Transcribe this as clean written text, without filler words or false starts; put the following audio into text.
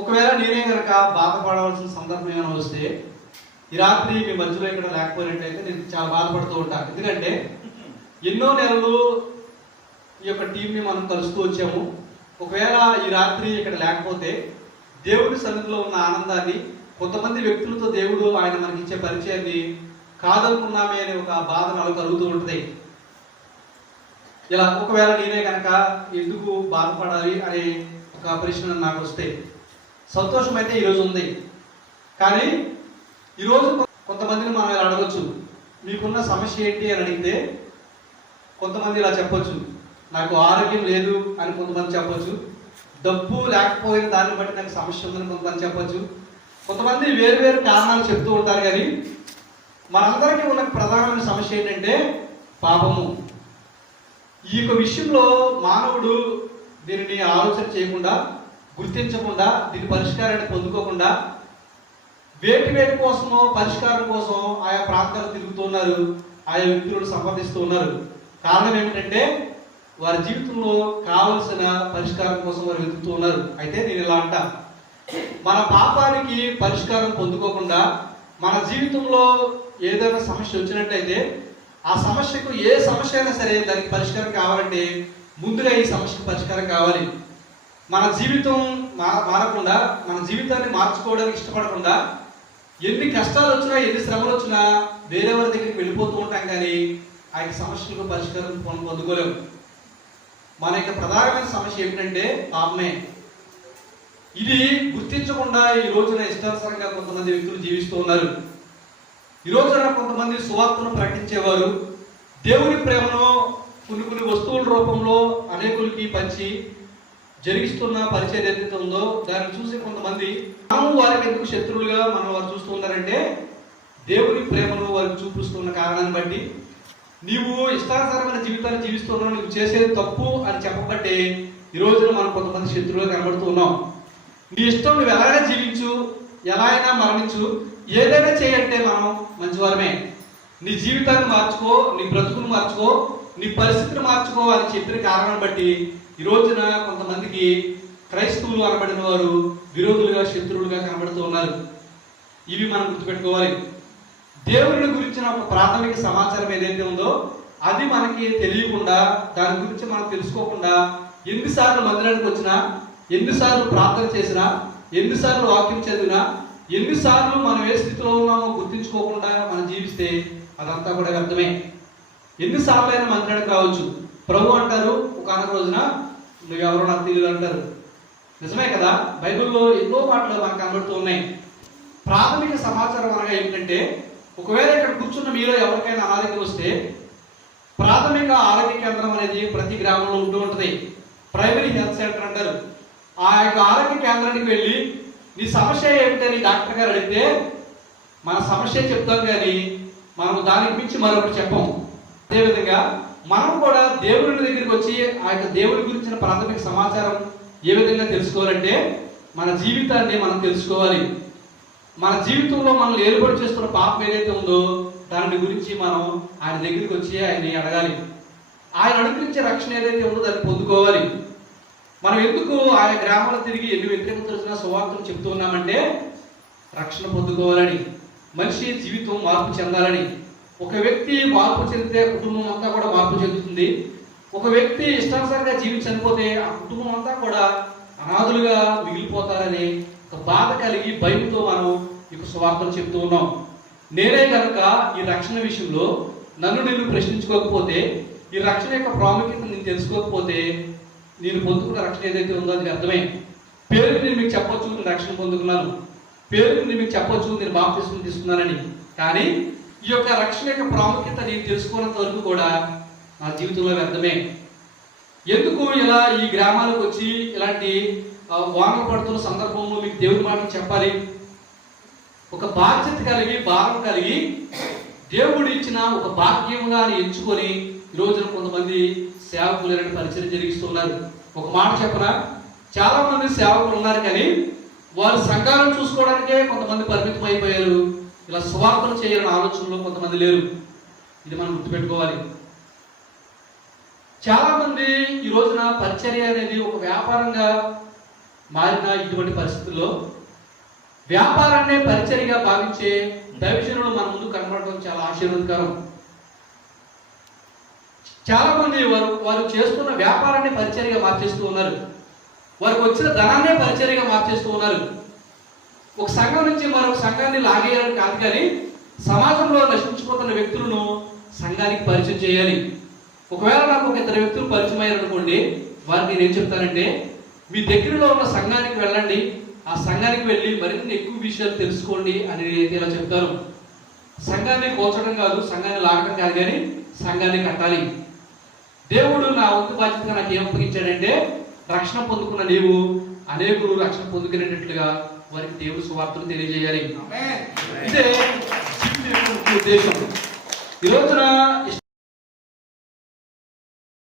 ఒకవేళ నేనే కనుక బాధపడవలసిన సందర్భం ఏమైనా వస్తే ఈ రాత్రి మీ మధ్యలో ఇక్కడ లేకపోయినట్టయితే నేను చాలా బాధపడుతూ ఉంటాను. ఎందుకంటే ఎన్నో నెలలు ఈ యొక్క టీంని మనం కలుస్తూ వచ్చాము. ఒకవేళ ఈ రాత్రి ఇక్కడ లేకపోతే దేవుడి సన్నిధిలో ఉన్న ఆనందాన్ని, కొంతమంది వ్యక్తులతో దేవుడు ఆయన మనకి ఇచ్చే పరిచయాన్ని కాదనుకున్నామే అనే ఒక బాధ నాకు కలుగుతూ ఉంటుంది. ఇలా ఒకవేళ నేనే కనుక ఎందుకు బాధపడాలి అనే ఒక ప్రశ్న నాకు వస్తే సంతోషం అయితే ఈరోజు ఉంది. కానీ ఈరోజు కొంతమందిని మనం ఇలా అడగచ్చు, మీకున్న సమస్య ఏంటి అని అడిగితే కొంతమంది ఇలా చెప్పొచ్చు, నాకు ఆరోగ్యం లేదు అని కొంతమంది చెప్పొచ్చు, డబ్బు లేకపోయిన దాన్ని బట్టి నాకు సమస్య ఉందని కొంతమంది చెప్పొచ్చు. కొంతమంది వేరు వేరు కారణాలు చెప్తూ ఉంటారు. కానీ మనందరికీ ఉన్న ప్రధానమైన సమస్య ఏంటంటే పాపము. ఈ యొక్క విషయంలో మానవుడు దీనిని ఆలోచన చేయకుండా, గుర్తించకుండా, దీని పరిష్కారాన్ని పొందుకోకుండా వేటి కోసమో పరిష్కారం కోసం ఆయా ప్రాంతాలు తిరుగుతున్నారు, ఆయా వ్యక్తులను సంపాదిస్తూ ఉన్నారు. కారణం ఏమిటంటే వారి జీవితంలో కావలసిన పరిష్కారం కోసం వారు వెతుకుతూ ఉన్నారు. అయితే నేను ఇలా అంటా, మన పాపానికి పరిష్కారం పొందుకోకుండా మన జీవితంలో ఏదైనా సమస్య వచ్చినట్లయితే ఆ సమస్యకు ఏ సమస్య అయినా సరే దానికి పరిష్కారం కావాలంటే ముందుగా ఈ సమస్యకు పరిష్కారం కావాలి. మన జీవితం మారకుండా, మన జీవితాన్ని మార్చుకోవడానికి ఇష్టపడకుండా ఎన్ని కష్టాలు వచ్చినా, ఎన్ని శ్రమలు వచ్చినా వేరేవారి దగ్గరికి వెళ్ళిపోతూ ఉంటాం. కానీ ఆ యొక్క సమస్యలకు పరిష్కారం పొందుకోలేము. మన యొక్క ప్రధానమైన సమస్య ఏమిటంటే పాపమే. ఇది గుర్తించకుండా ఈ రోజున ఇష్టానుసారంగా కొంతమంది వ్యక్తులు జీవిస్తూ ఉన్నారు. ఈ రోజున కొంతమంది సువార్తను ప్రకటించేవారు దేవుని ప్రేమను కొన్ని వస్తువుల రూపంలో అనేకులకి పంచి జరిగిస్తున్న పరిచయం ఏదైతే ఉందో దాన్ని చూసి కొంతమంది మనం వారికి ఎందుకు శత్రువులుగా మనం వారు చూస్తూ ఉన్నారంటే దేవుని ప్రేమను వారికి చూపిస్తున్న కారణాన్ని బట్టి నీవు ఇష్టానుసారమైన జీవితాన్ని జీవిస్తున్నావు, నువ్వు చేసేది తప్పు అని చెప్పబట్టే ఈ రోజున మనం కొంతమంది శత్రువులుగా కనబడుతూ ఉన్నాం. నీ ఇష్టం, నువ్వు ఎలాగైనా జీవించు, ఎలా అయినా మరణించు, ఏదైనా చేయంటే మనం మంచివారమే. నీ జీవితాన్ని మార్చుకో, నీ బ్రతుకును మార్చుకో, నీ పరిస్థితిని మార్చుకో అని చెప్పిన కారణాన్ని బట్టి ఈ రోజున కొంతమందికి క్రైస్తవులు అనబడిన వారు విరోధులుగా, శత్రువులుగా కనబడుతూ ఉన్నారు. ఇవి మనం గుర్తుపెట్టుకోవాలి. దేవుని గురించిన ఒక ప్రాథమిక సమాచారం ఏదైతే ఉందో అది మనకి తెలియకుండా, దాని గురించి మనం తెలుసుకోకుండా ఎన్నిసార్లు మందిరానికి వచ్చినా, ఎన్నిసార్లు ప్రార్థన చేసినా, ఎన్నిసార్లు వాక్యం చదివినా, ఎన్నిసార్లు మనం ఏ స్థితిలో ఉన్నామో గుర్తించుకోకుండా మనం జీవిస్తే అదంతా కూడా వ్యర్థమే. ఎన్నిసార్లు అయినా మందిరానికి రావచ్చు. ప్రభు అంటారు ఒకనొక రోజున నువ్వు ఎవరో నాకు తెలియదు అంటారు. నిజమే కదా, బైబిల్లో ఎన్నో మాటలు మనకు కనబడుతూ ఉన్నాయి. ప్రాథమిక సమాచారం అనగా ఏమిటంటే ఒకవేళ ఇక్కడ కూర్చున్న మీలో ఎవరికైనా అనారోగ్యం వస్తే ప్రాథమిక ఆరోగ్య కేంద్రం అనేది ప్రతి గ్రామంలో ఉంటూ ఉంటుంది. ప్రైమరీ హెల్త్ సెంటర్ అంటారు. ఆ యొక్క ఆరోగ్య కేంద్రానికి వెళ్ళి నీ సమస్య ఏమిటని డాక్టర్ గారు అడిగితే మన సమస్య చెప్తాం, కానీ మనం దానికి మించి మరొకటి చెప్పం. అదేవిధంగా మనం కూడా దేవుని దగ్గరికి వచ్చి ఆ యొక్క దేవుని గురించిన ప్రాథమిక సమాచారం ఏ విధంగా తెలుసుకోవాలంటే మన జీవితాన్ని మనం తెలుసుకోవాలి. మన జీవితంలో మనం ఏలుబడి చేస్తున్న పాపం ఏదైతే ఉందో దాని గురించి మనం ఆయన దగ్గరికి వచ్చి ఆయన్ని అడగాలి. ఆయన అనుగ్రహించే రక్షణ ఏదైతే ఉందో దాన్ని పొందుకోవాలి. మనం ఎందుకు ఆయా గ్రామాలు తిరిగి ఎన్ని వ్యతిరేకతలు వచ్చినా సువార్తను చెప్తూ ఉన్నామంటే రక్షణ పొందుకోవాలని, మనిషి జీవితం మార్పు చెందాలని. ఒక వ్యక్తి మార్పు చెందితే కుటుంబం అంతా కూడా మార్పు చెందుతుంది. ఒక వ్యక్తి ఇష్టానుసారంగా జీవించి చనిపోతే ఆ కుటుంబం అంతా కూడా అనాథులుగా మిగిలిపోతారని ఒక బాధ కలిగి భయంతో మనం ఇక సువార్తను చెప్తూ ఉన్నాం. నేనే కనుక ఈ రక్షణ విషయంలో నన్ను నేను ప్రశ్నించుకోకపోతే, ఈ రక్షణ యొక్క ప్రాముఖ్యత నేను తెలుసుకోకపోతే నేను పొందుకున్న రక్షణ ఏదైతే ఉందో అది అర్థమే. పేరుకి నేను మీకు చెప్పొచ్చు నేను రక్షణ పొందుకున్నాను, పేరుకి నేను మీకు చెప్పొచ్చు నేను బాప్తిస్మం తీసుకున్నానని, కానీ ఈ యొక్క రక్షణ యొక్క ప్రాముఖ్యత నేను తెలుసుకున్నంత వరకు కూడా నా జీవితంలో వ్యర్థమే. ఎందుకు ఇలా ఈ గ్రామాలకు వచ్చి ఇలాంటి వానలు పడుతున్న సందర్భంలో మీకు దేవుని మాటలు చెప్పాలి? ఒక బాధ్యత కలిగి, భారం కలిగి దేవుడు ఇచ్చిన ఒక భాగ్యంగా ఎంచుకొని ఈ రోజున కొంతమంది సేవకులు పరిచయం జరిగిస్తున్నారు. ఒక మాట చెప్పనా, చాలా మంది సేవకులు ఉన్నారు కానీ వారు సంఘాలను చూసుకోవడానికే కొంతమంది పరిమితం అయిపోయారు. ఇలా సువార్తలు చేయాలని ఆలోచనలో కొంతమంది లేరు. ఇది మనం గుర్తుపెట్టుకోవాలి. చాలా మంది ఈ రోజున పరిచర్య అనేది ఒక వ్యాపారంగా మారిన ఇటువంటి పరిస్థితుల్లో వ్యాపారాన్నే పరిచర్యగా భావించే దైవజనులు మన ముందు కనబడటం చాలా ఆశీర్వాదకరం. చాలా మంది వారు చేస్తున్న వ్యాపారాన్ని పరిచర్యగా మార్చేస్తూ ఉన్నారు. వారికి వచ్చిన ధనాన్నే పరిచర్యగా మార్చేస్తూ ఉన్నారు. ఒక సంఘం నుంచి మరొక సంఘాన్ని లాగేయాలని కాదు, కానీ సమాజంలో నశించిపోతున్న వ్యక్తులను సంఘానికి పరిచయం చేయాలి. ఒకవేళ నాకు ఒక ఇద్దరు వ్యక్తులు పరిచయం అయ్యారనుకోండి, వారికి నేను ఏం చెప్తానంటే, మీ దగ్గరలో ఉన్న సంఘానికి వెళ్ళండి, ఆ సంఘానికి వెళ్ళి మరిన్ని ఎక్కువ విషయాలు తెలుసుకోండి అని ఇలా చెప్తాను. సంఘాన్ని కోల్చడం కాదు, సంఘాన్ని లాగడం కాదు, కానీ సంఘాన్ని కట్టాలి. దేవుడు నా వంతు బాధ్యతగా నాకు ఏం అప్పగించాడంటే, రక్షణ పొందుకున్న నీవు అనేకులు రక్షణ పొందుకునేటట్లుగా వారికి దేవుడు సువార్తను తెలియజేయాలి. ఇదే ఉద్దేశం. ఈ రోజున